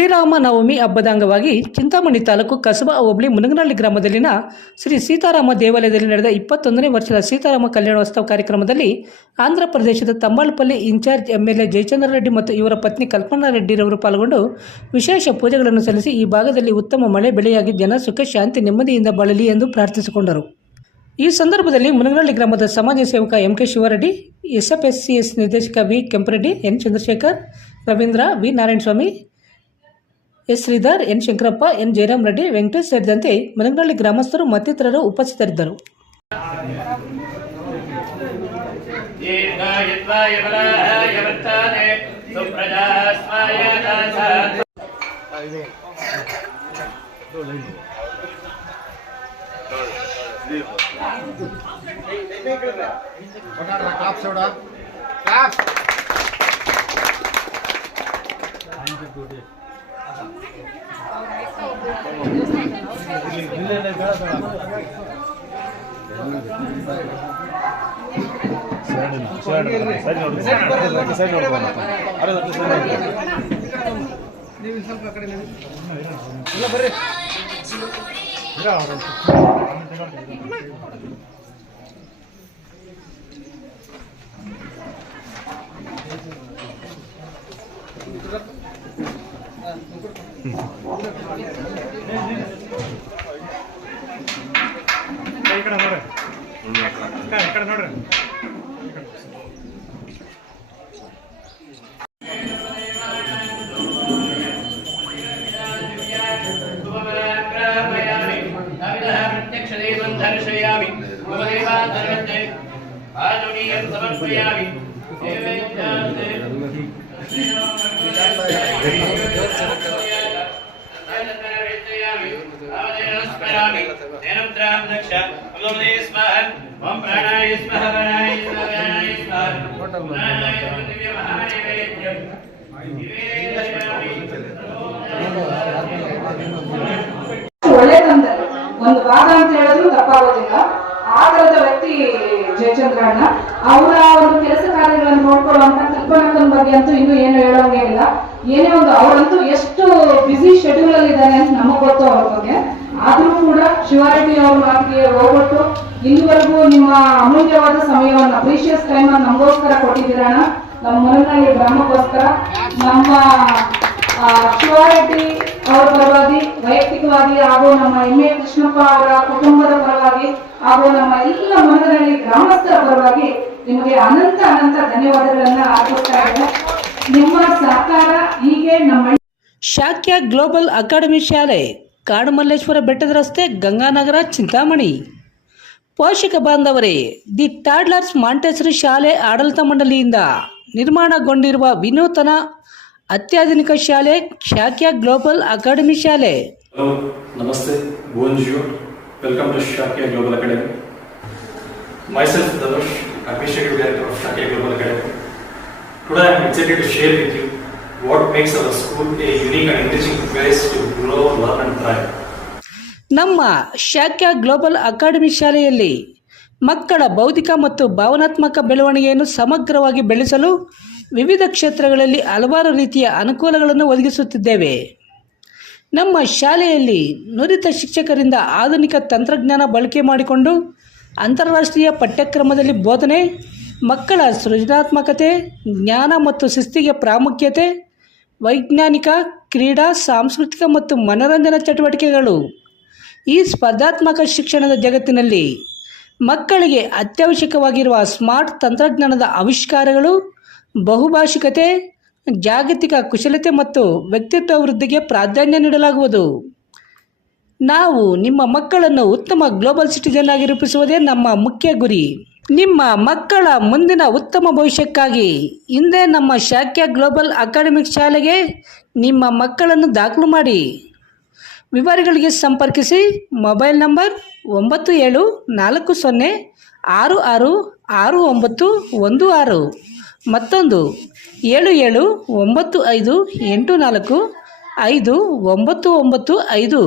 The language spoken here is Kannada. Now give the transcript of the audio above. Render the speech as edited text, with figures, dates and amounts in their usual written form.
ಶ್ರೀರಾಮನವಮಿ ಹಬ್ಬದ ಅಂಗವಾಗಿ ಚಿಂತಾಮಣಿ ತಾಲೂಕು ಕಸಬಾ ಹೋಬಳಿ ಮುನಗನಹಳ್ಳಿ ಗ್ರಾಮದಲ್ಲಿನ ಶ್ರೀ ಸೀತಾರಾಮ ದೇವಾಲಯದಲ್ಲಿ ನಡೆದ 21ನೇ ವರ್ಷದ ಸೀತಾರಾಮ ಕಲ್ಯಾಣೋತ್ಸವ ಕಾರ್ಯಕ್ರಮದಲ್ಲಿ ಆಂಧ್ರ ಪ್ರದೇಶದ ತಂಬಾಲಪಲ್ಲಿ ಇನ್ಚಾರ್ಜ್ ಎಂಎಲ್ಎ ಜಯಚಂದ್ರ ರೆಡ್ಡಿ ಮತ್ತು ಇವರ ಪತ್ನಿ ಕಲ್ಪನಾ ರೆಡ್ಡಿರವರು ಪಾಲ್ಗೊಂಡು ವಿಶೇಷ ಪೂಜೆಗಳನ್ನು ಸಲ್ಲಿಸಿ ಈ ಭಾಗದಲ್ಲಿ ಉತ್ತಮ ಮಳೆ ಬೆಳೆಯಾಗಿ ಜನ ಸುಖ ಶಾಂತಿ ನೆಮ್ಮದಿಯಿಂದ ಬಾಳಲಿ ಎಂದು ಪ್ರಾರ್ಥಿಸಿಕೊಂಡರು. ಈ ಸಂದರ್ಭದಲ್ಲಿ ಮುನಗನಹಳ್ಳಿ ಗ್ರಾಮದ ಸಮಾಜ ಸೇವಕ ಎಂಕೆ ಶಿವರೆಡ್ಡಿ, ಎಸ್ಎಫ್ಎಸ್ಸಿಎಸ್ ನಿರ್ದೇಶಕ V Kempareddy, N Chandrashekar, Ravindra, V Narayanaswamy, S Sridhar, N Shankarappa, N Jayaram Reddy, Venkatesh ಸೇರಿದಂತೆ ಮುನಗನಹಳ್ಳಿ ಗ್ರಾಮಸ್ಥರು ಮತ್ತಿತರರು ಉಪಸ್ಥಿತರಿದ್ದರು. ಒಳ್ಳೆಯದಂದ್ರೆ ಒಂದು ಭಾಗ ಅಂತ ಹೇಳಿದ್ರು ತಪ್ಪಾಗೋದಿಲ್ಲ. ಆ ತರದ ವ್ಯಕ್ತಿ ಜಯಚಂದ್ರಣ್ಣ. ಅವರ ಒಂದು ಕೆಲಸ ಕಾರ್ಯಗಳನ್ನು ನೋಡ್ಕೊಳ್ಳುವಂತ ಕಲ್ಪನಾಕನ ಬಗ್ಗೆ ಅಂತೂ ಇನ್ನೂ ಏನು ಹೇಳೋಂಗೇ ಇಲ್ಲ. ಏನೇ ಒಂದು ಅವರಂತೂ ಎಷ್ಟು ಬಿಸಿ ಶೆಡ್ಯೂಲ್ ಅಲ್ಲಿ ಇದ್ದಾರೆ ಅಂತ ನಮಗ್ ಗೊತ್ತು ಅವ್ರ ಬಗ್ಗೆ. ಆದ್ರೂ ಕೂಡ ಶಿವಾರೆಡ್ಡಿ ಅವ್ರ ಮಾತಿಗೆ ಹೋಗ್ಬಿಟ್ಟು ಇಲ್ಲಿವರೆಗೂ ನಿಮ್ಮ ಅಮೂಲ್ಯವಾದ ಸಮಯವನ್ನ, ಪ್ರೀಶಿಯಸ್ ಟೈಮ್ ಅನ್ನು ನಮಗೋಸ್ಕರ ಕೊಟ್ಟಿದ್ದೀರಣ್ಣ. ನಮ್ಮ ಮುನಗನಹಳ್ಳಿ ಗ್ರಾಮಕ್ಕೋಸ್ಕರ ನಮ್ಮ ಶಿವಾರೆಡ್ಡಿ ಅವರ ಪರವಾಗಿ ವೈಯಕ್ತಿಕವಾಗಿ ಹಾಗೂ ನಮ್ಮ ಎಂ.ಎ. ಕೃಷ್ಣಪ್ಪ ಅವರ ಕುಟುಂಬದ ಪರವಾಗಿ ಹಾಗೂ ನಮ್ಮ ಎಲ್ಲ ಮುನಗನಹಳ್ಳಿ ಗ್ರಾಮಸ್ಥರ ಪರವಾಗಿ ನಿಮಗೆ ಅನಂತ ಅನಂತ ಧನ್ಯವಾದಗಳನ್ನ ಅರ್ಪಿಸ್ತಾ ಇದ್ದೇನೆ. ನಿಮ್ಮ ಸಹಕಾರ ಹೀಗೆ ನಮ್ಮ ಶಾಕ್ಯ ಗ್ಲೋಬಲ್ ಅಕಾಡೆಮಿ ಶಾಲೆ, ಕಾಡುಮಲ್ಲೇಶ್ವರ ಬೆಟ್ಟದ ರಸ್ತೆ, ಗಂಗಾನಗರ, ಚಿಂತಾಮಣಿ. ಪೋಷಕ ಬಾಂಧವರೇ, ದಿ ಟಾಡ್ಲರ್ಸ್ ಮಾಂಟೆಸರಿ ಶಾಲೆ ಆಡಳಿತ ಮಂಡಳಿಯಿಂದ ನಿರ್ಮಾಣಗೊಂಡಿರುವ ವಿನೂತನ ಅತ್ಯಾಧುನಿಕ ಶಾಲೆ ಶಾಕ್ಯ ಗ್ಲೋಬಲ್ ಅಕಾಡೆಮಿ ಶಾಲೆ. Hello, Namaste, bonjour, welcome to Shakya Global Academy. Myself, Dhanush, Administrative Director of Shakya Global Academy. Today I am excited to share with you what makes our school a unique and enriching place to grow, learn and thrive. ನಮ್ಮ ಶಾಕ್ಯ ಗ್ಲೋಬಲ್ ಅಕಾಡೆಮಿ ಶಾಲೆಯಲ್ಲಿ ಮಕ್ಕಳ ಬೌದ್ಧಿಕ ಮತ್ತು ಭಾವನಾತ್ಮಕ ಬೆಳವಣಿಗೆಯನ್ನು ಸಮಗ್ರವಾಗಿ ಬೆಳೆಸಲು ವಿವಿಧ ಕ್ಷೇತ್ರಗಳಲ್ಲಿ ಹಲವಾರು ರೀತಿಯ ಅನುಕೂಲಗಳನ್ನು ಒದಗಿಸುತ್ತಿದ್ದೇವೆ. ನಮ್ಮ ಶಾಲೆಯಲ್ಲಿ ನುರಿತ ಶಿಕ್ಷಕರಿಂದ ಆಧುನಿಕ ತಂತ್ರಜ್ಞಾನ ಬಳಕೆ ಮಾಡಿಕೊಂಡು ಅಂತಾರಾಷ್ಟ್ರೀಯ ಪಠ್ಯಕ್ರಮದಲ್ಲಿ ಬೋಧನೆ, ಮಕ್ಕಳ ಸೃಜನಾತ್ಮಕತೆ, ಜ್ಞಾನ ಮತ್ತು ಶಿಸ್ತಿಗೆ ಪ್ರಾಮುಖ್ಯತೆ, ವೈಜ್ಞಾನಿಕ, ಕ್ರೀಡಾ, ಸಾಂಸ್ಕೃತಿಕ ಮತ್ತು ಮನರಂಜನಾ ಚಟುವಟಿಕೆಗಳು. ಈ ಸ್ಪರ್ಧಾತ್ಮಕ ಶಿಕ್ಷಣದ ಜಗತ್ತಿನಲ್ಲಿ ಮಕ್ಕಳಿಗೆ ಅತ್ಯವಶ್ಯಕವಾಗಿರುವ ಸ್ಮಾರ್ಟ್ ತಂತ್ರಜ್ಞಾನದ ಆವಿಷ್ಕಾರಗಳು, ಬಹುಭಾಷಿಕತೆ, ಜಾಗತಿಕ ಕುಶಲತೆ ಮತ್ತು ವ್ಯಕ್ತಿತ್ವ ವೃದ್ಧಿಗೆ ಪ್ರಾಧಾನ್ಯ ನೀಡಲಾಗುವುದು. ನಾವು ನಿಮ್ಮ ಮಕ್ಕಳನ್ನು ಉತ್ತಮ ಗ್ಲೋಬಲ್ ಸಿಟಿಜನ್ ಆಗಿ ರೂಪಿಸುವುದೇ ನಮ್ಮ ಮುಖ್ಯ ಗುರಿ. ನಿಮ್ಮ ಮಕ್ಕಳ ಮುಂದಿನ ಉತ್ತಮ ಭವಿಷ್ಯಕ್ಕಾಗಿ ಹಿಂದೆ ನಮ್ಮ ಶಾಕ್ಯ ಗ್ಲೋಬಲ್ ಅಕಾಡೆಮಿಕ್ ಶಾಲೆಗೆ ನಿಮ್ಮ ಮಕ್ಕಳನ್ನು ದಾಖಲು ಮಾಡಿ. ವಿವರಗಳಿಗೆ ಸಂಪರ್ಕಿಸಿ. ಮೊಬೈಲ್ ನಂಬರ್ 9740666916, ಮತ್ತೊಂದು 7795845995.